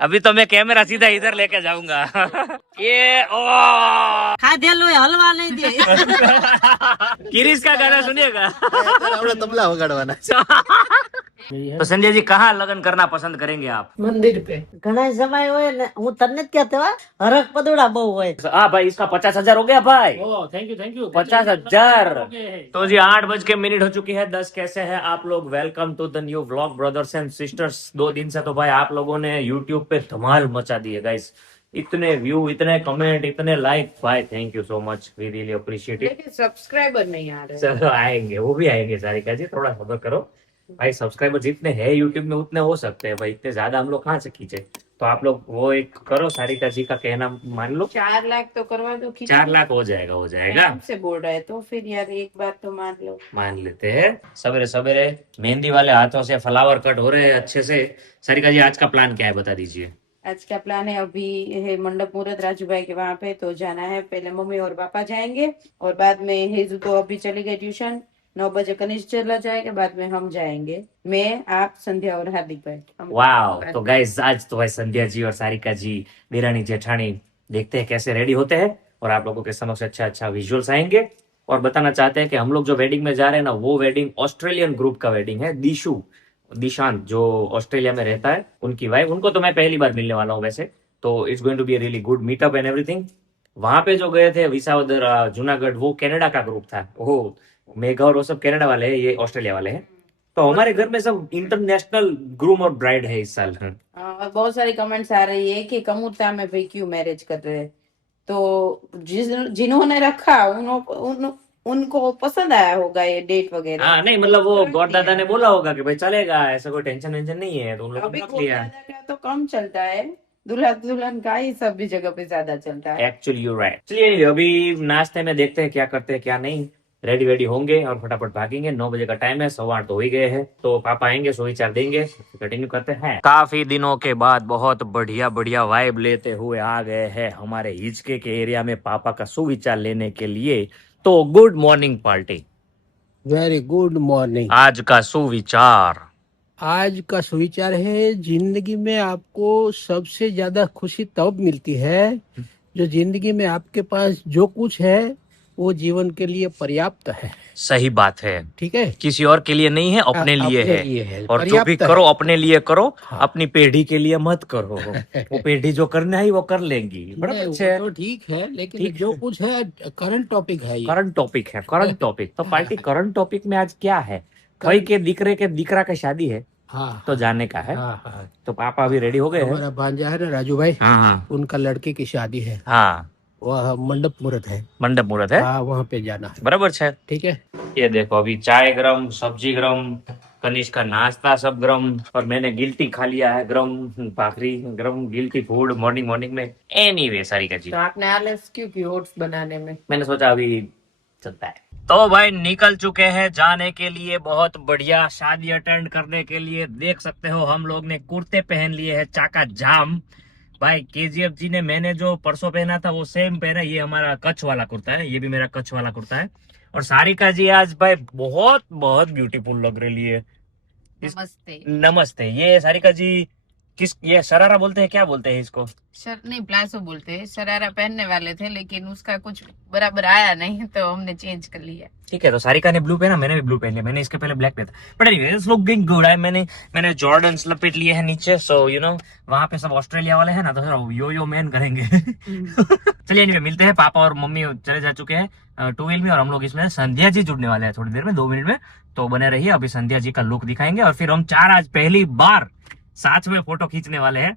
अभी तो मैं कैमरा सीधा इधर लेके जाऊंगा। ये ओ खाधे लो हलवा नहीं दे। किरीश का गाना सुनिएगा। तबला वगाड़वाना। तो संजय जी कहाँ लगन करना पसंद करेंगे आप? मंदिर पे घना समय होए ने હું તને જ કહેતો હરખ પદોડા બહુ હોય। हाँ भाई, इसका 50,000 हो गया भाई। Thank you 50,000। तो जी 8:00 हो चुकी है। 10 कैसे हैं आप लोग? Welcome to the new vlog brothers and sisters. 2 दिन से तो भाई आप लोगों ने यूट्यूब पे धमाल मचा दी है गाइस। इतने व्यू, इतने कमेंट, इतने लाइक, भाई thank you so much, we really appreciate it. लेकिन सब्सक्राइबर नहीं आ रहे। चलो आएंगे, वो भी आएंगे सारिका जी, थोड़ा सब्र करो भाई। सब्सक्राइबर जितने हैं यूट्यूब में उतने हो सकते हैं भाई, इतने ज्यादा हम लोग कहाँ से खींचे। तो आप लोग वो एक करो, सारिका जी का कहना मान लो। 4 लाख तो करवा दो। 4 लाख हो जाएगा, हो जाएगा। से बोल रहे तो फिर यार एक बात तो मान लो। मान लेते हैं। सवेरे सवेरे मेहंदी वाले हाथों से फ्लावर कट हो रहे हैं अच्छे से। सारिका जी आज का प्लान क्या है बता दीजिए। आज का प्लान है, अभी है मंडप मुहूर्त राजू भाई के वहाँ पे, तो जाना है। पहले मम्मी और पापा जाएंगे और बाद में हेजू तो अभी चली गई ट्यूशन। 9 बजे कनिष्ठ चला जाएगा, बाद में हम जाएंगे, मैं, आप, संध्या और हार्दिक भाई। वाह, तो गाइस आज तो भाई संध्या जी और सारिका जी, देरानी जेठानी, देखते हैं कैसे रेडी होते हैं और आप लोगों के समक्ष अच्छा अच्छा विजुअल्स आएंगे। और बताना चाहते हैं कि हम लोग जो वेडिंग में जा रहे हैं ना, वो वेडिंग ऑस्ट्रेलियन ग्रुप का वेडिंग है। दिशांत जो ऑस्ट्रेलिया में रहता है, उनकी वाइफ, उनको तो मैं पहली बार मिलने वाला हूँ वैसे। तो it's going to be really good meetup and everything. वहां पे जो गए थे विसावदर जूनागढ़, वो कनाडा का ग्रुप था। वो मेघा और वो सब कनाडा वाले हैं, ये ऑस्ट्रेलिया वाले हैं। तो हमारे घर में सब इंटरनेशनल ग्रूम और ब्राइड है इस साल। और बहुत सारी कमेंट्स आ रही है कि कमूरता में भाई क्यों मैरिज कर रहे हैं। तो जिन्होंने रखा उनको पसंद आया होगा ये डेट वगैरह। हाँ नहीं, मतलब वो गॉड दादा ने बोला होगा कि भाई चलेगा, ऐसा कोई टेंशन वेंशन नहीं है, तो उन लोगों अभी ने रख गॉड लिया। दादा का तो कम चलता है, दूल्हा दुल्हन का ही सब भी जगह पे ज्यादा चलता है। Actually you right. चलिए अभी नाश्ते में देखते हैं क्या करते हैं क्या नहीं। रेडी वेडी होंगे और फटाफट भागेंगे। 9 बजे का टाइम है, 8:15 तो हो ही गए हैं। तो पापा आएंगे, सुविचार देंगे, कंटिन्यू करते हैं। काफी दिनों के बाद बहुत बढ़िया बढ़िया वाइब लेते हुए आ गए हैं हमारे हिचके के एरिया में पापा का सुविचार लेने के लिए। तो good morning party. Very good morning. आज का सुविचार, आज का सुविचार है, जिंदगी में आपको सबसे ज्यादा खुशी तब मिलती है जो जिंदगी में आपके पास जो कुछ है वो जीवन के लिए पर्याप्त है। सही बात है। ठीक है, किसी और के लिए नहीं है, अपने लिए है। और जो भी करो अपने लिए करो। हाँ। अपनी पीढ़ी के लिए मत करो। वो पीढ़ी जो करना है वो कर लेंगी। बड़ा अच्छा है। तो ठीक है, लेकिन ठीक जो है। कुछ है करंट टॉपिक है ये। करंट टॉपिक है, करंट टॉपिक। तो पार्टी करंट टॉपिक में आज क्या है? भाई के दिकरा का शादी है, हाँ तो जाने का है। हाँ हाँ। तो पापा अभी रेडी हो गए हैं। हमारा भांजा है ना राजू भाई, हाँ हाँ उनका लड़के की शादी है, हाँ, वह मंडप मुहूर्त है। मंडप मुहूर्त है, हाँ, वहाँ पे जाना है। बराबर है। ठीक है, ये देखो अभी चाय गरम, सब्जी गरम, कनिष्क का नाश्ता सब गरम, और मैंने गिल्टी खा लिया है गरम, भाखरी गरम, गिल्टी फूड मॉर्निंग में। एनीवे सारिका जी, तो आपने आलस क्यों की ओट्स बनाने में? मैंने सोचा अभी चलता है। तो भाई निकल चुके हैं जाने के लिए, बहुत बढ़िया शादी अटेंड करने के लिए। देख सकते हो हम लोग ने कुर्ते पहन लिए हैं चाका जाम। भाई केजीएफ जी ने, मैंने जो परसों पहना था वो सेम पहना। ये हमारा कच्छ वाला कुर्ता है, ये भी मेरा कच्छ वाला कुर्ता है। और सारिका जी आज भाई बहुत बहुत ब्यूटीफुल लग रही है। नमस्ते। नमस्ते। ये सारिका जी ये शरारा बोलते हैं, क्या बोलते हैं इसको? नहीं, प्लाजो बोलते हैं। शरारा पहनने वाले थे लेकिन उसका कुछ बराबर आया नहीं, तो हमने चेंज कर लिया। ठीक है, तो सारिका ने ब्लू पहना, मैंने भी ब्लू पहन लिया। मैंने इसके पहले ब्लैक पहना था, बट एनीवेज लुकिंग गुड है। मैंने जॉर्डन्स लपेट लिए हैं नीचे, सो यू नो वहां पे सब ऑस्ट्रेलिया वाले हैं ना, तो यो मैन करेंगे। चलिए एनीवे मिलते हैं। पापा और मम्मी चले जा चुके हैं 2 व्हील में, और हम लोग इसमें संध्या जी जुड़ने वाले हैं थोड़ी देर में, 2 मिनट में। तो बने रहिए, अभी संध्या जी का लुक दिखाएंगे और फिर हम 4 आज पहली बार साथ में फोटो खींचने वाले हैं,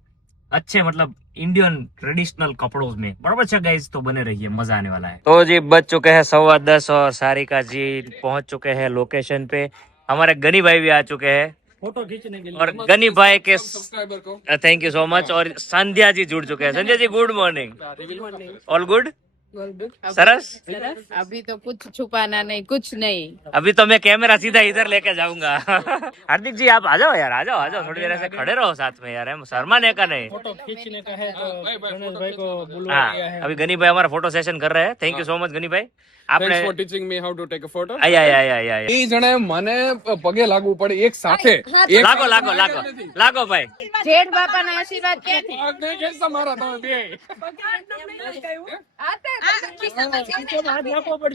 अच्छे मतलब इंडियन ट्रेडिशनल कपड़ों में। बराबर अच्छा गाइस, तो बने रहिए, मजा आने वाला है। तो जी बज चुके हैं 10:15 और सारिका जी पहुंच चुके हैं लोकेशन पे। हमारे गनी भाई भी आ चुके हैं फोटो खींचने के लिए। और गनी भाई के थैंक यू सो मच। और संध्या जी जुड़ चुके हैं। Sandhya ji good morning. All good? सरस। अभी तो कुछ छुपाना नहीं, कुछ नहीं। अभी तो मैं कैमरा सीधा इधर लेके जाऊंगा। हार्दिक जी आप आ जाओ यार, आ जाओ, थोड़ी देर ऐसे खड़े रहो साथ में यार, हम शर्माने का नहीं। फोटो खींचने का है तो गणेश भाई को बुलवा हाँ दिया है। अभी गनी भाई हमारा फोटो सेशन कर रहे हैं। Thank you so much Gani भाई, Thanks આપણે for teaching me how to take a photo. આયા એ જણે મને પગે લાગવું પડે એક સાથે. એક લાગો સાથે લાગો લાગો લાગો ભાઈ। જેઠ બાપા ના આશીર્વાદ ક્યાંથી? પગ નહીં ખેંચતા મારા તમે બે.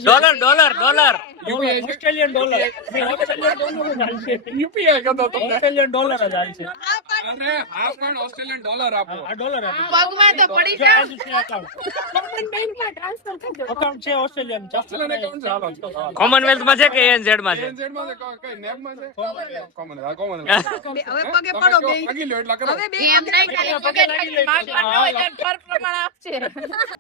Dollar dollar dollar UPI Australian dollar UPI કરતો તમને. ઓસ્ટ્રેલિયન ડોલર જ હાલશે। અરે હાફ પણ ઓસ્ટ્રેલિયન ડોલર આપો. આ ડોલર આપી પગમાં તો પડી જો જાવ। આ જ છે અકાઉન્ટ છે ઓસ્ટ્રેલિયન ઓસ્ટ્રેલિયન account છે, હાલો. કોમનવેલ્થ માં છે કે ANZ માં છે? NZ માં છે, કઈ નેબ માં છે? કોમન હા કોમન. હવે પગે પડો બે। પગી લ્યો એટલા કરો. એમ નહીં ખાલી પગે લાગી માગવા ન હોય તો પર પ્રમાણ આપશે।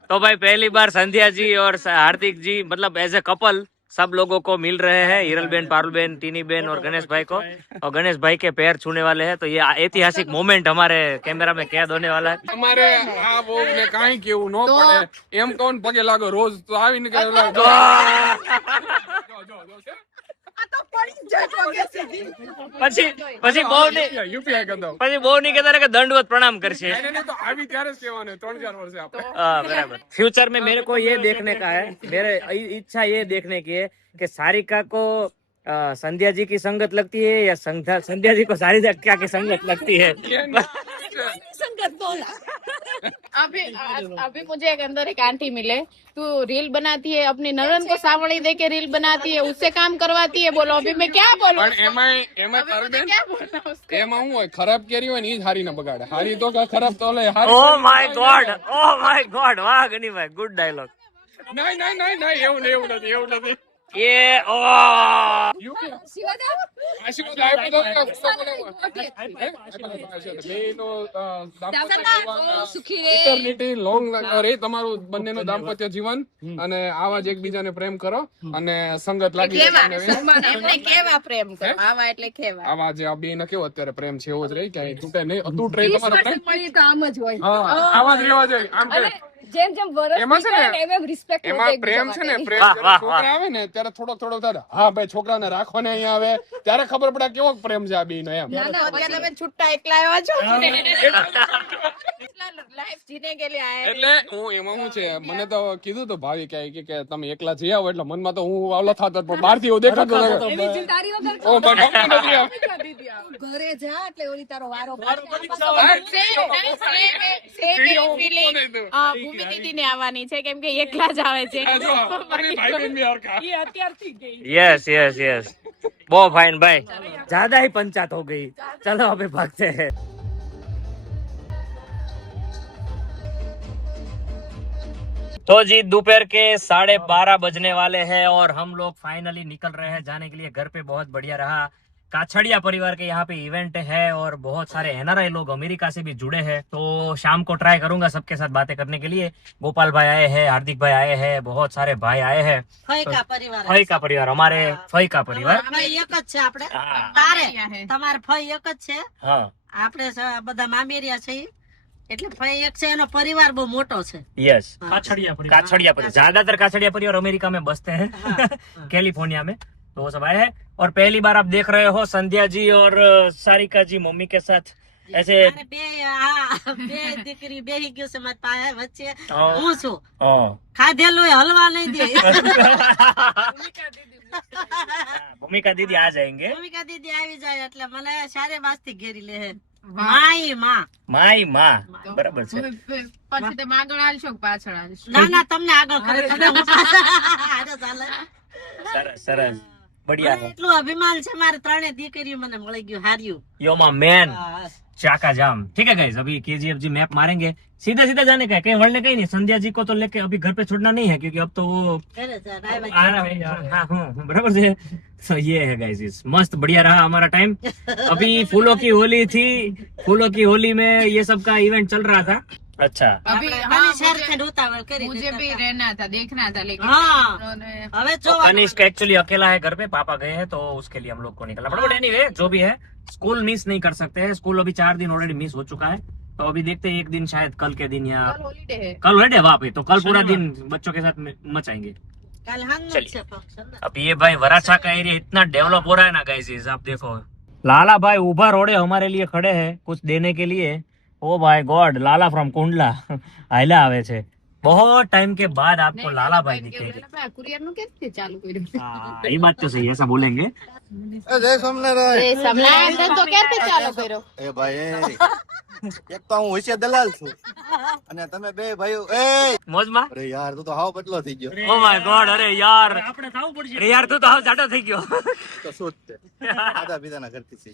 तो भाई पहली बार संध्या जी और हार्दिक जी मतलब एज ए कपल सब लोगों को मिल रहे हैं, हिरल बेन, पारुल बेन, टीनी बेन और गणेश भाई को, और गणेश भाई के पैर छूने वाले हैं। तो ये ऐतिहासिक मोमेंट हमारे कैमरा में कैद होने वाला है। તમારે આ બહુ ને કાંઈ કેવું ન પડે એમ કોણ પગે લાગો રોજ તો આવીને કે પછી પછી બહુ નહીં યુપીઆઈ કરી દો. પછી બહુ નહીં કહેતા કે दंडवत प्रणाम करશે। એને નહીં તો આવી ત્યારે જ કહેવાનું 3-4 વર્ષે આપણે. हाँ बराबर। फ्यूचर में मेरे को ये देखने का है, मेरे इच्छा ये देखने की है कि सारिका को संध्या जी की संगत लगती है या संध्या जी को सारिका की संगत लगती है। अभी मुझे एक अंदर एक आंटी मिले, तू रील बनाती है अपनी ननद को सावड़ी दे के रील बनाती है, उससे काम करवाती है, बोलो अभी मैं क्या बोलूं? પણ એમાં તારું બેન क्या बोलना उसको? એમાં હું હોય ખરાબ કેરી હોય ને ઈ જ હારી ન બગાડે. હારી તો કાંઈ ખરાબ તો લે ओ હારી. माय गॉड वाह गनी भाई गुड डायलॉग। નહીં નહીં નહીં નહીં એવું નહીં એવું નથી એવું નથી. ये ओ આશીર્વાદ આપ્યો તો બેનો ઇટર્નિટી લોંગ રહે તમારું બંનેનું દાંપત્ય જીવન, અને આવા જ એકબીજાને પ્રેમ કરો અને સંગત લાગી જાય તમને. એમને કેવા પ્રેમ કરો, આવા એટલે કેવા? આવા જે આ બેનો કેવો અત્યારે પ્રેમ છે એવો જ રહી, ક્યાંય તૂટે નહીં, અતૂટ રહી તમારો પ્રેમ. તો આમ જ હોય, હા આવા જ રહેવા જોઈએ. આમ કે જેમ જેમ વરસ એમાં છે ને, નીકળે એમ રિસ્પેક્ટ એમાં પ્રેમ છે ને, પ્રેમ વાહ, જ્યારે વાહ, છોકરા આવે ને ત્યારે થોડોક થાય હા ભાઈ છોકરાને રાખો ને અહીંયા આવે ત્યારે ખબર પડે કેવો પ્રેમ છે આ બેનો એમ. અત્યારે તમે છૂટા એકલા આવ્યા છો, લાઈફ જીને કે लिए आए। એટલે હું એમાં શું છે, મને તો કીધું તો ભાવી કે તમે એકલા જઈ આવો, એટલે મનમાં તો હું આવલો થતો પણ બહારથી એવું દેખાતો હતો. એવી ચિંતારી વગર ઓ મને ગમતું નથી આમ. તું ઘરે જા એટલે ઓલી તારો વારો ભૂમિ દીદી ને આવવાની છે, કેમ કે એકલા જ આવે છે। આ જો, અને ભાઈ બહેન બી હરખા. એ અત્યારથી ગઈ। यस यस यस बहुत फाइन भाई, ज्यादा ही पंचायत हो गई, चलो अभी भागते हैं। तो जी दोपहर के 12:30 बजने वाले हैं और हम लोग फाइनली निकल रहे हैं जाने के लिए घर पे। बहुत बढ़िया रहा, काछड़िया परिवार के यहाँ पे इवेंट है और बहुत सारे एनआरआई लोग अमेरिका से भी जुड़े हैं, तो शाम को ट्राई करूंगा सबके साथ बातें करने के लिए। गोपाल भाई आए हैं, हार्दिक भाई आए हैं, बहुत सारे भाई आए हैं। ફઈ કા પરિવાર फई का परिवार, हमारे फई का परिवार। ફઈ એક જ છે આપણે હા. તારે તમારે ફઈ એક જ છે, हाँ આપણે બધા મામેરિયા છે એટલે ફઈ એક છે, એનો પરિવાર બહુ મોટો છે। यस કાછડિયા પરિવાર। काछड़िया परिवार, ज्यादातर काछड़िया परिवार अमेरिका में बसते हैं, कैलिफोर्निया में, तो वो सब आए हैं। और पहली बार आप देख रहे हो संध्या जी और सारिका जी मम्मी के साथ ऐसे અને બે દીકરી બેહી ગયો છે મારી પાસે વચ્ચે, हाँ, હું છું हाँ। ખાધેલું હલવા નહીં દે। भूमिका दीदी आ जाएंगे। ભૂમિકા દીદી આવી જાય એટલે મને સારે વાસ્તી ઘેરી લે માઈ માં। माई माँ बराबर છે। પછી તમે આગળ હાલશો કે પાછળ હાલશો? ના ના તમને આગળ કરે તમે હું પાછળ. હારે ચાલે। સરસ સરસ बढ़िया મને है। એટલું અભિમાન છે, મારે ત્રણે દીકરીઓ મને મળી ગયું હાર્યું। यो मा मैन હા, चाका जाम। ठीक है गाइस, अभी केजीएफ जी मैप मारेंगे, सीधा सीधा जाने का है, कहीं वळने कहीं नहीं। संध्या जी को तो लेके अभी घर पे छोड़ना नहीं है क्योंकि अब तो वो ઘરે જા, રાયવા आ रहा है यार। हाँ हाँ बराबर से। तो ये है गाइस, मस्त बढ़िया रहा हमारा टाइम। अभी फूलों की होली थी, फूलों की होली में ये सब का इवेंट चल रहा था। अच्छा अभी આપણે हाँ, ઘણી શરતે ઉતાવળ કરી मुझे દેતા भी હતા। रहना था, देखना था, लेकिन हाँ। उन्होंने હવે तो જો कनिष्क एक्चुअली अकेला है घर पे, पापा गए हैं तो उसके लिए हम लोग को निकलना पड़ा। बट एनीवे जो भी है, स्कूल मिस नहीं कर सकते हैं। स्कूल अभी 4 दिन ऑलरेडी मिस हो चुका है, तो अभी देखते हैं एक दिन शायद कल के दिन या कल हॉलीडे है। कल हॉलीडे वहाँ पे, तो कल पूरा दिन बच्चों के साथ मचाएंगे। કાલ હાંજનો જ છે ફંક્શન ને. अब ये भाई वराछा का एरिया इतना डेवलप हो रहा है ना गाइस, आप देखो लाला भाई ऊपर रोडे हमारे लिए खड़े हैं कुछ देने के लिए। ओ भाई गॉड, लाला फ्रॉम कुंडला आयला आवे छे। बहुत टाइम के बाद आपको लाला भाई दिखेंगे। કુરિયર નું કેમ છે ચાલુ કર્યું? हाँ, ये बात तो सही है, ऐसा बोलेंगे। જય સોમનારાયણ સમલાયન ધંધો ક્યાંથી ચાલુ કર્યો? એ ભાઈ એક તો હું હોશિયાર દલાલ છું અને તમે બે ભાઈઓ એ મોજ માં। અરે યાર તું તો હાવ બદલો થઈ ગયો ओ माय गॉड, अरे यार, આપણે ખાવું પડશે। अरे यार तू तो हाव जाटो થઈ ગયો। તો શું જ તે ખાધા પીધાના કરતી છે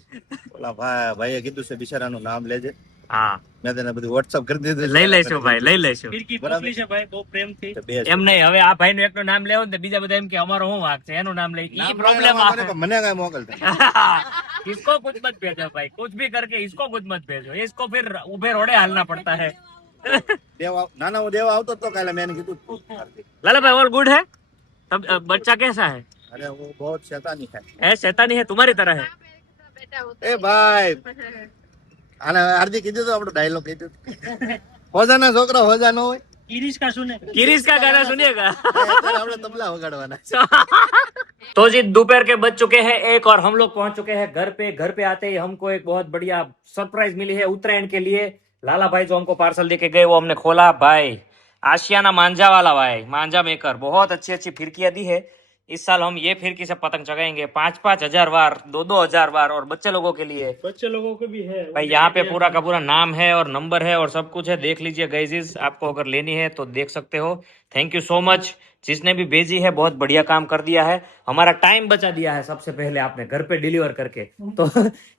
ઓલા ભાઈએ કીધું છે બિચારાનું નામ લેજે હા, મેં તેને બધું WhatsApp કરી દીધું છે. લઈ લઈશું ભાઈ, લઈ લઈશું। ફિરકી બરાબર. મોકલી છે ભાઈ બહુ પ્રેમથી। તો બે એમ નહીં, હવે આ ભાઈ નું એકનું નામ લેવું ને તો બીજા બધા એમ કે અમારો શું વાંક છે, એનું નામ લઈ, ઈ નામ પ્રોબ્લેમ લેવા મને મને કાંઈ મોકલતા इसको कुछ मत भेजो भाई, कुछ भी करके इसको कुछ मत भेजो, इसको फिर उभे रोडे हालना पड़ता है। દેવા નાના હું દેવા આવતો જ તો કાલે મેં એને કીધું लाला भाई और गुड है तब, बच्चा कैसा है? અરે वो बहुत शैतानी है है शैतानी है, तुम्हारी तरह है। એ ભાઈ આને હાર્દિક કીધું તો આપણો ડાયલોગ કીધું હોજાના છોકરા હોજા ન હોય કિરીશ કા સુને। किरीश का गाना सुनिएगा। અત્યારે આપણે તબલા વગાડવાના तो जी दोपहर के बज चुके हैं 1 और हम लोग पहुंच चुके हैं घर पे। घर पे आते ही हमको एक बहुत बढ़िया सरप्राइज मिली है उत्तरायण के लिए। लाला भाई जो हमको पार्सल देके गए वो हमने खोला। भाई आशियाना मांझा वाला भाई, मांझा मेकर, बहुत अच्छी अच्छी फिरकियां दी है। इस साल हम ये फिरकी से पतंग चगाएंगे 5-5 हजार बार, 2-2 हजार बार, और बच्चे लोगों के लिए बच्चे लोगों को भी है भाई यहाँ पे पूरा का पूरा नाम है और नंबर है और सब कुछ है, देख लीजिए गाइस। आपको अगर लेनी है तो देख सकते हो। थैंक यू सो मच जिसने भी भेजी है, बहुत बढ़िया काम कर दिया है, हमारा टाइम बचा दिया है। सबसे पहले आपने घर पे डिलीवर करके, तो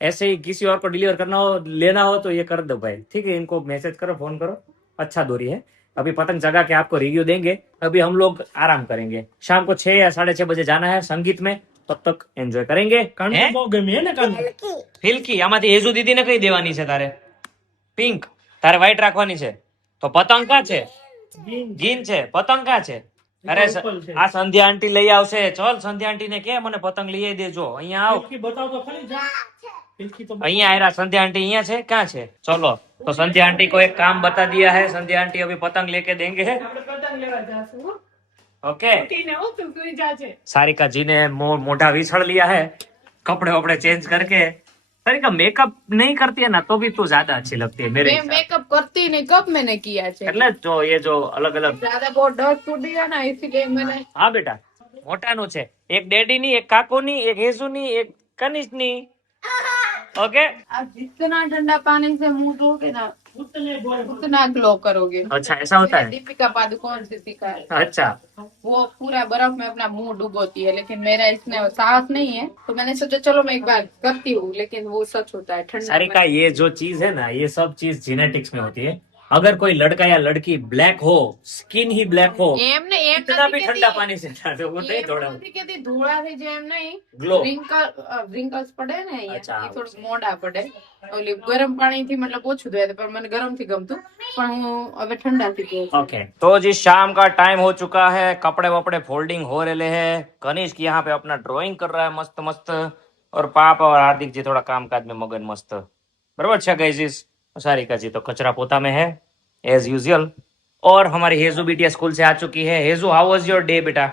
ऐसे ही किसी और को डिलीवर करना हो, लेना हो तो ये कर दो भाई, ठीक है। इनको मैसेज करो, फोन करो, अच्छा दूरी है। अभी पतंग जगा के आपको रिव्यू देंगे। अभी हम लोग आराम करेंगे, शाम को 6 या 6:30 बजे जाना है संगीत में, तब तक एंजॉय करेंगे। કાન હે? બહુ ગમી હે ને કાન। ફિલકી આમાંથી હેઝુ દીદીને કઈ દેવાની છે તારે? પિંક, તારે વ્હાઈટ રાખવાની છે। તો પતંગ કા છે? ગ્રીન છે। પતંગ કા છે? અરે પર્પલ છે। આ સંધ્યા આંટી લઈ આવશે। ચલ સંધ્યા આંટી ને કે મને પતંગ લઈ આવી દેજો। અહીંયા આવ, ફિરકી બતાવ તો ખરી જા। ફિરકી તો અહીંયા આયરા। સંધ્યા આंटी અહીંયા છે, ક્યાં છે? चलो तो संध्या आंटी को एक काम बता दिया है। संध्या आंटी अभी पतंग लेके देंगे। પતંગ લેવા જાશું હો. ओके, ઉઠીને હો, તું સુઈ જાજે. सारिका जी ने मोटा विछड़ लिया है, कपड़े वपड़े चेंज करके। सारिका मेकअप नहीं करती है ना तो भी तू ज्यादा अच्छी लगती है मेरे मैं हिसाब से। मेकअप करती नहीं, कब मैंने किया है? એટલે જ જો ये जो अलग अलग, ज्यादा बहुत डस्ट फूट गया ना, इसीलिए मैंने। હા બેટા મોટાનું છે, એક ડેડી ની, એક કાકોની, એક હેઝુની, એક કનિષ્કની। ओके, आप जितना ठंडा पानी से मुंह धोगे ना उतना ग्लो करोगे। अच्छा ऐसा होता है। दीपिका पादुकोण से सीखा है। अच्छा, वो पूरा बर्फ में अपना मुंह डुबोती है, लेकिन मेरा इसमें साहस नहीं है, तो मैंने सोचा चलो मैं एक बार करती हूँ, लेकिन वो सच होता है ठंडा सारिका ये जो चीज है ना, ये सब चीज जेनेटिक्स में होती है। अगर कोई लड़का या लड़की ब्लैक हो, स्किन ही ब्लैक हो, એમને એમ इतना भी નથી ठंडा કહેતી- पानी से ना तो वो नहीं એમ थोड़ा નથી કહેતી ધોળા થઈ જાય એમ નહીં, ग्लो। રિંકલ્સ પડે ને અહીંયા, અચ્છા. એ થોડુંક મોડા પડે। ઓલી ગરમ પાણીથી મતલબ ઓછું ધોયા પણ મને ગરમથી ગમતું, પણ હું હવે ઠંડાથી ધોઉં છું। ओके, तो जी शाम का टाइम हो चुका है, कपड़े वपड़े फोल्डिंग हो रहे हैं। कनिष्क यहाँ पे अपना ड्राइंग कर रहा है मस्त मस्त, और पापा और हार्दिक जी थोड़ा कामकाज में मगन मस्त। बराबर है गाइस। सारिका जी तो कचरा पोता में है एज यूजुअल। और हमारी हेजू बिटिया स्कूल से आ चुकी है। हेजू हाउ वाज योर डे बेटा?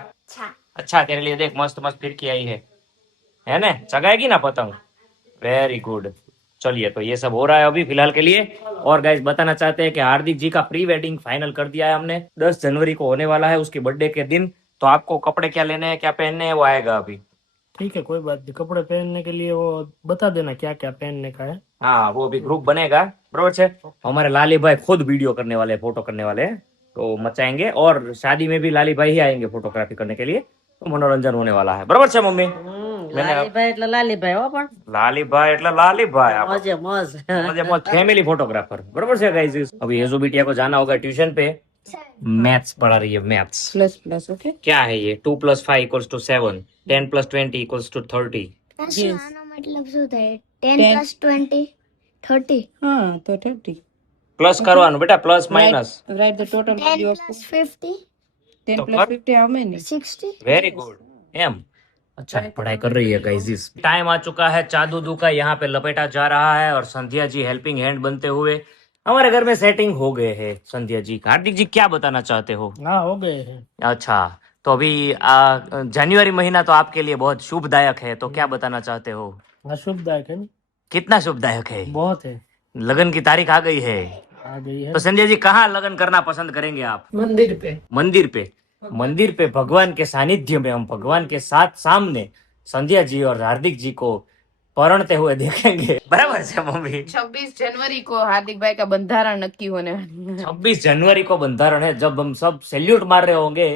अच्छा, तेरे लिए देख मस्त मस्त फिरकी आई है ना? चगाएगी ना पतंग? Very good. चलिए, तो ये सब हो रहा है अभी फिलहाल के लिए। और गाइस बताना चाहते हैं कि हार्दिक जी का प्री वेडिंग फाइनल कर दिया है हमने। 10 जनवरी को होने वाला है उसकी बर्थडे के दिन। तो आपको कपड़े क्या लेने हैं, क्या पहनने हैं, वो आएगा अभी। ठीक है, कोई बात नहीं। कपड़े पहनने के लिए वो बता देना क्या क्या पहनने का है। हाँ, वो भी ग्रुप बनेगा, बरोबर है। हमारे लाली भाई खुद वीडियो करने वाले, फोटो करने वाले हैं, तो मचाएंगे। और शादी में भी लाली भाई ही आएंगे फोटोग्राफी करने के लिए, तो मनोरंजन होने वाला है, बरोबर है मम्मी? લાલીભાઈ એટલે લાલીભાઈ હો, પણ लाली भाई એટલે लाली भाई आप મોજે મોજ। मुझे बहुत फैमिली फोटोग्राफर, बरोबर से गाइस। अभी हेजू बिटिया को जाना होगा ट्यूशन पे, मैथ्स पढ़ा रही है, मैथ्स। Plus plus okay. क्या है ये? 2 + 5 = 7, 10 + 20 = 30। આનો મતલબ શું થાય? 10 + 20 30. हाँ तो 30 પ્લસ કરવાનું બેટા, plus minus. Write the total 10 value of + 50 10 तो + 50 हाउ मेनी? 60. Very good. एम अच्छा है, पढ़ाई कर रही है गाइस। टाइम आ चुका है चादू दू का, यहाँ पे लपेटा जा रहा है, और संध्या जी हेल्पिंग हैंड बनते हुए हमारे घर में सेटिंग हो गए हैं संध्या जी। हार्दिक जी क्या बताना चाहते हो? हाँ हो गए हैं। अच्छा, तो अभी जनवरी महीना तो आपके लिए बहुत शुभदायक है, तो क्या बताना चाहते हो? हाँ शुभदायक है ना, कितना शुभदायक है? बहुत है। लगन की तारीख आ गई है, आ गई है। तो संजय जी कहाँ लगन करना पसंद करेंगे आप? मंदिर पे। मंदिर पे। मंदिर पे भगवान के सानिध्य में हम भगवान के साथ सामने संध्या जी और हार्दिक जी को परણते हुए देखेंगे। बराबर है मम्मी? 26 जनवरी को हार्दिक भाई का बंधारण नक्की होने वाली है। 26 जनवरी को बंधारण है, जब हम सब सैल्यूट मार रहे होंगे।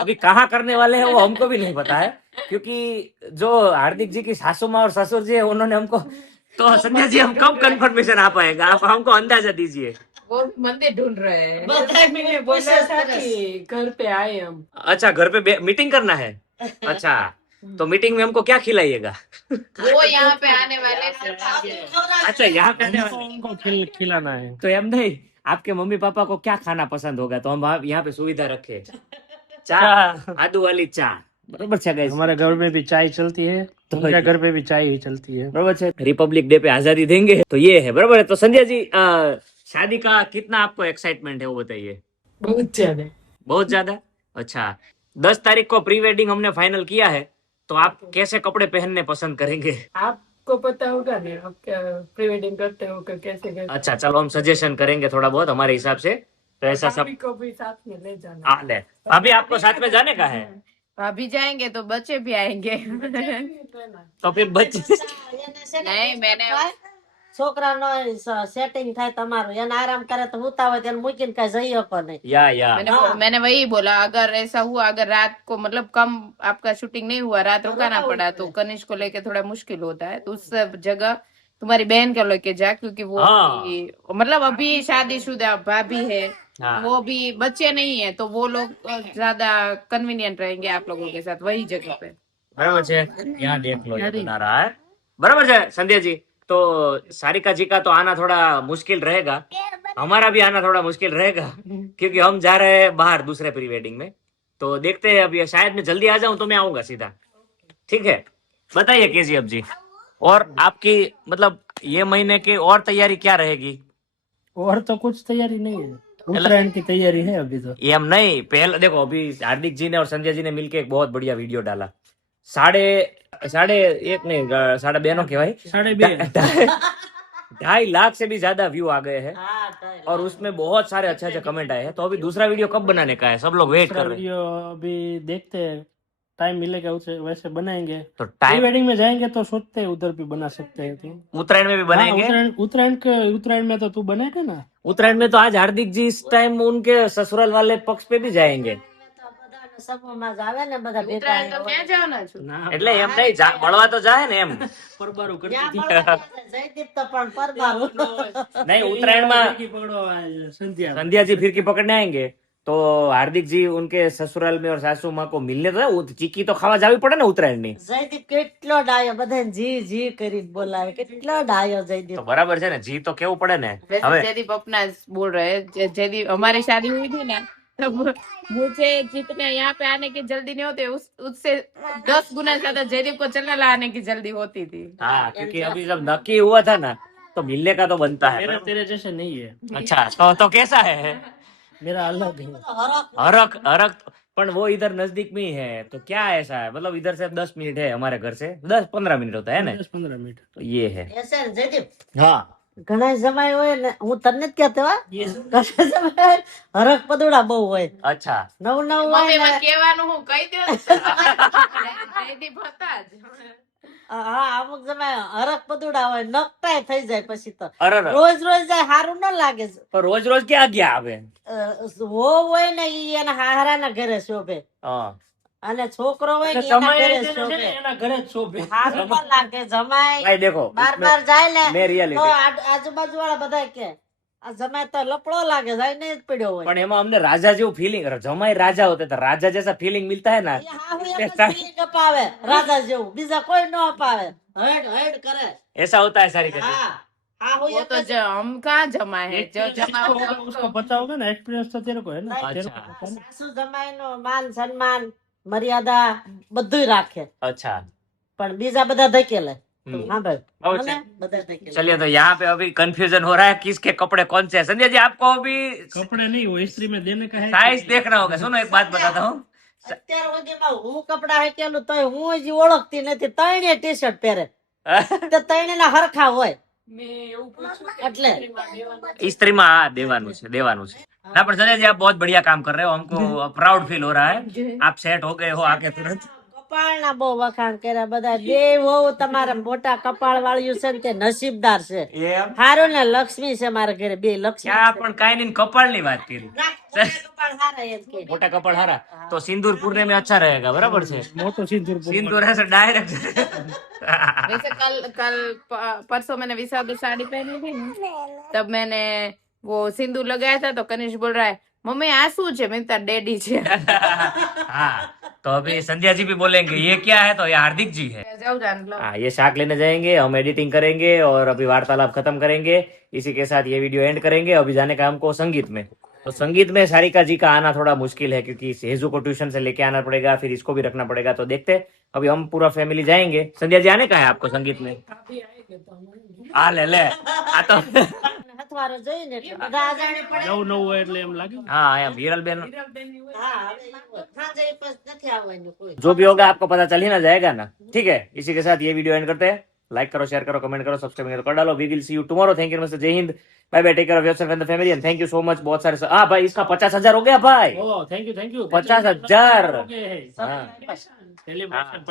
अभी कहाँ करने वाले हैं वो हमको भी नहीं पता है, क्योंकि जो हार्दिक जी की सासू माँ और ससुर जी है उन्होंने हमको, तो संजय जी हम कब कंफर्मेशन आ पाएगा? आप हमको अंदाजा दीजिए। वो मंदिर ढूंढ रहे हैं। मैंने बोला था कि घर पे आए हम। अच्छा, घर पे मीटिंग करना है? अच्छा, तो मीटिंग में हमको क्या खिलाइएगा? वो यहाँ पे आने वाले हैं। अच्छा, यहाँ पे आने वाले। उनको खिलाना है। तो हम नहीं, आपके मम्मी पापा को क्या खाना पसंद होगा तो हम यहाँ पे सुविधा रखे। चाय, आदू वाली चाय। बरोबर છે guys? हमारे घर में भी चाय चलती है, तो उनके घर पे भी चाय ही चलती है। बरोबर છે। रिपब्लिक डे पे आजादी देंगे, तो ये है। बरोबर है। तो संजय जी शादी का कितना आपको एक्साइटमेंट है वो बताइए। बहुत ज्यादा। बहुत ज्यादा? अच्छा, 10 तारीख को प्री वेडिंग हमने फाइनल किया है, तो आप कैसे कपड़े पहनने पसंद करेंगे? आपको पता होगा ना, आप क्या प्री वेडिंग करते हो कि कैसे करते अच्छा, चलो हम सजेशन करेंगे थोड़ा बहुत हमारे हिसाब से, तो ऐसा हो? सब। भाभी को भी साथ में ले जाना। ले, अभी आपको साथ में जाने का है, भाभी जाएंगे तो बच्चे भी आएंगे। तो फिर बच्चे नहीं, मैंने છોકરાનો સેટિંગ થાય તમારું, એને આરામ કરે તો હુતા હોય તેને મૂકીને કઈ જઈ શકો નહીં। या मैंने वही बोला, अगर ऐसा हुआ, अगर रात को मतलब कम आपका शूटिंग नहीं हुआ, रात रुकाना पड़ा, तो कनिष्क को लेके थोड़ा मुश्किल होता है, तो उस जगह तुम्हारी बहन को लेके जा, क्योंकि वो हाँ। मतलब अभी शादीशुदा भाभी है, हाँ। वो भी बच्चे नहीं है, तो वो लोग ज्यादा कन्वीनियंट रहेंगे आप लोगों के साथ वही जगह पे। बराबर है। यहाँ देख लो, ये बना रहा है। बराबर है संध्या जी। तो सारिका जी का तो आना थोड़ा मुश्किल रहेगा, हमारा भी आना थोड़ा मुश्किल रहेगा, क्योंकि हम जा रहे हैं बाहर दूसरे प्री वेडिंग में। तो देखते हैं, अभी शायद मैं जल्दी आ जाऊं तो मैं आऊंगा सीधा। ठीक है, बताइए केजीएफ जी, और आपकी मतलब ये महीने की और तैयारी क्या रहेगी? और तो कुछ तैयारी नहीं है, उत्तरायण की तैयारी है अभी तो। ये हम नहीं, पहले देखो, अभी हार्दिक जी ने और संजय जी ने मिलके एक बहुत बढ़िया वीडियो डाला। साढ़े एक नहीं, 2.5 के भाई, 2.5 लाख से भी ज्यादा व्यू आ गए हैं, और उसमें बहुत सारे अच्छे अच्छे कमेंट आए हैं। तो अभी दूसरा वीडियो कब बनाने का है? सब लोग वेट कर रहे हैं। वीडियो अभी देखते हैं, टाइम मिलेगा उसे वैसे बनाएंगे। तो प्री टाइम वेडिंग में जाएंगे तो सोचते हैं उधर भी बना सकते हैं। तो उत्तरायण में भी बनाएंगे। उत्तरायण में तो तू बनाएगा ना। उत्तरायण में तो आज हार्दिक जी इस टाइम उनके ससुराल वाले पक्ष पे भी जाएंगे, સમૂહમાં જ આવે ને બધા ભેગા उत्तरायण तो क्या जाना छू? એટલે એમ નહીં, મળવા તો જાય ને એમ। परबारू कर ત્યાં પણ જયદીપ તો પણ પરબારું। नहीं, उत्तरायण में पकड़ो संध्या। संध्या जी फिरकी पकड़ने आएंगे, तो हार्दिक जी उनके ससुराल में और सासू माँ को मिलने तो चीकी तो खावा जावी पड़े ना उत्तरायण ની। જયદીપ કેટલો ડાયો, બધાને જી જી કરીને બોલાવે, કેટલો ડાયો જયદીપ। तो बराबर है ना, जी तो केવું પડે ने। वैसे હવે जयदीप अपना बोल रहे हैं, जयदीप हमारी शादी हुई थी ना, तब मुझे जितने यहाँ पे आने की जल्दी नहीं होती, उससे 10 गुना ज्यादा जयदीप को चैनल आने की जल्दी होती थी। हाँ, क्योंकि अभी जब नक्की हुआ था ना, तो मिलने का तो बनता है। मेरा तेरे जैसे नहीं है, अच्छा, तो कैसा है? मेरा अलग है। अरक अरक, पर वो इधर नजदीक में ही है, तो क्या ऐसा है, मतलब इधर से 10 मिनट है, हमारे घर से 10-15 मिनट होता है ना। 10-15 मिनट। तो ये है। એસે ને જયદીપ, हाँ, ઘણા જમાઈ હોય ને, હું તને જ કહેતો હો, ઘણા જમાઈ હોય, હરખ પદુડા બહુ હોય, अच्छा। નવું નવું મમ્મી હોય ને। માં કહેવાનું હું કહી દો, જયદીપ હતા જ। હા, અમુક જમાઈ હરખ પદુડા હોય, નકટાય થઈ જાય પછી તો अरे રોજ રોજ જાય સારું ન લાગે। तो रोज रोज क्या गया आवे? वो હોય ને ઈ એના હારાના ઘરે શોભે, हाँ, અને છોકરો હોય ને એના જમાઈ ઘરે છે ને, શોભે, એના ઘરે જ શોભે। સારું ન લાગે। જમાઈ भाई देखो, બાર इसमें બાર જાય ને मैं તો रियलिटी, આજુબાજુ વાળા બધા કે આ જમાઈ તો લપડો લાગે, જાય ને જ પડ્યો હોય। पर એમાં हमने राजा જેવું फीलिंग, जमाई राजा होते तो राजा जैसा फीलिंग मिलता है ना। એ હાહુ એમ જ feeling અપાવે રાજા જેવું, બીજા કોઈ ન અપાવે, હડ હડ કરે। ऐसा होता है सारी का। હા, હાહુ वो એક तो જ। हम कहाँ जमा है, जो जमा होगा उसको पता होगा ना, एक्सपीरियंस तो तेरे को है ना। तेरे को अच्छा। पता है ना। સાસુ જમાઈનો માન સન્માન મર્યાદા બધુંય રાખે, अच्छा, પણ બીજા બધા ધકેલે। हाँ भाई बहुत મને છે। બધા જ કે चलिए तो यहाँ पे अभी कंफ्यूजन हो रहा है किसके कपड़े कौन से हैं। संध्या जी आपको अभी कपड़े नहीं वो इस्त्री में देने का है साइज देखना होगा। सुनो एक बात बताता हूँ। અત્યાર સુધીમાં હું કપડા હાકેલું તોય હું હજી ઓળખતી નથી ત્રણે ટી શર્ટ પહેરે તો ત્રણે ના હરખા હોય મેં એવું પૂછ્યું કે એટલે ઇસ્ત્રીમાં દેવાનું. स्त्री में हाँ देवानु છે देवानु છે। ना पर संजय जी आप बहुत बढ़िया काम कर रहे हो, हमको प्राउड फील हो रहा है। आप सेट हो गए हो आके तुरंत। કપાળના બહુ વખાણ કર્યા બધા બે વહુ તમારા મોટા કપાળ વાળ્યું છે ને તે નસીબદાર છે એમ હારું ને લક્ષ્મી છે મારા ઘરે બે લક્ષ્મી ક્યાં પણ કાઈ નહીં કપાળની વાત કરી। ના, મોટા કપાળ હારા એમ કે મોટા કપાળ હારા તો સિંદूर પૂરને में अच्छा रहेगा बराबर છે। मोटो सिंदूर सिंदूर ऐसे डायरेक्ट वैसे कल परसों मैंने विशाल साड़ी पहनी थी ना, तब मैंने वो सिंदूर लगाया था तो कनिष्क बोल रहा है मम्मी आ शू છે મેં તાર ડેડી છે। हाँ तो अभी संध्या जी भी बोलेंगे ये क्या है तो ये हार्दिक जी है। जाओ जान लो। हाँ ये शाक लेने जाएंगे, हम एडिटिंग करेंगे और अभी वार्तालाप खत्म करेंगे। इसी के साथ ये वीडियो एंड करेंगे। अभी जाने का हमको संगीत में। तो संगीत में सारिका जी का आना थोड़ा मुश्किल है क्योंकि हेजू को ट्यूशन से लेके आना पड़ेगा, फिर इसको भी रखना पड़ेगा। तो देखते अभी हम पूरा फैमिली जाएंगे। संध्या जी आने का है आपको संगीत में? ભાભી આવી ગઈ તો અમે आ ले आ तो હથવારો જોઈને એટલે બધા અજાણે પડે નવું નવું હોય એટલે એમ લાગે हाँ यहाँ वीरल बेन હિરલબેનની હોય. હા હવે સાંજે પછી નથી આવવાનું કોઈ जो भी होगा आपको पता चल ही ना जाएगा ना। ठीक है इसी के साथ ये वीडियो एंड करते हैं। लाइक करो, शेयर करो, कमेंट करो, सब्सक्राइब कर डालो। We will see you tomorrow. Thank you नमस्ते, जय हिंद, bye bye, take care of yourself and the family and thank you so much. बहुत सारे हाँ भाई इसका 50,000 हो गया भाई। ओ थैंक यू 50,000 हाँ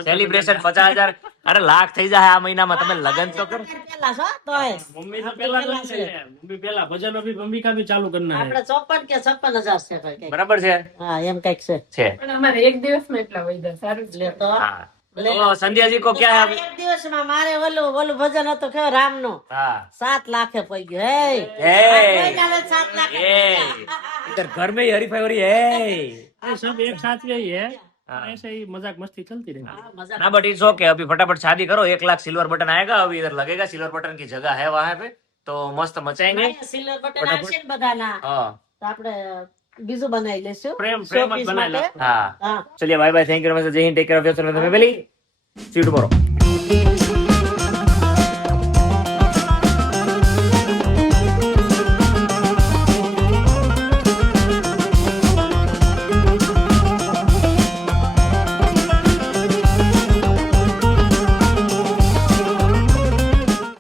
सेलिब्रेशन 50,000 अरे लाख થઈ જાય આ મહિનામાં તમે લગન તો કરો। પેલા છો તોય मम्मी तो पहला नहीं है मम्मी पहला भजन अभी मम्मी का भी चालू करना है આપણે 54 કે 56,000 છે કઈ કઈ બરાબર છે હા એમ કઈક છે છે પણ અમારે એક દિવસમાં એટલા વૈધા સારું જ લે તો हाँ तो संध्या जी को क्या है अभी? એક દિવસમાં મારે ઓલું ભજન હતું કે રામનું हाँ 7 લાખે પડી ગયું હે हे આ કોઈનાને 7 લાખે ये इधर घर में ही हरीफाई हो रही है। ये सब एक साथ यही है हाँ। ऐसे ही मजाक मस्ती चलती रहेगी હા, મજા ना बट इट्स ओके अभी फटाफट शादी करो। 1 लाख सिल्वर बटन आएगा अभी इधर लगेगा। सिल्वर बटन की जगह है वहां पे तो मस्त मचाएंगे। સિલ્વર બટન આવશે ને બધાના हाँ તો આપણે બીજું બનાવી લેશું प्रेम प्रेम मत Showpiece बनाए માટે. हाँ હા चलिए बाय बाय, थैंक यू नमस्ते, जय हिंद, take care of yourself and the family, see you tomorrow.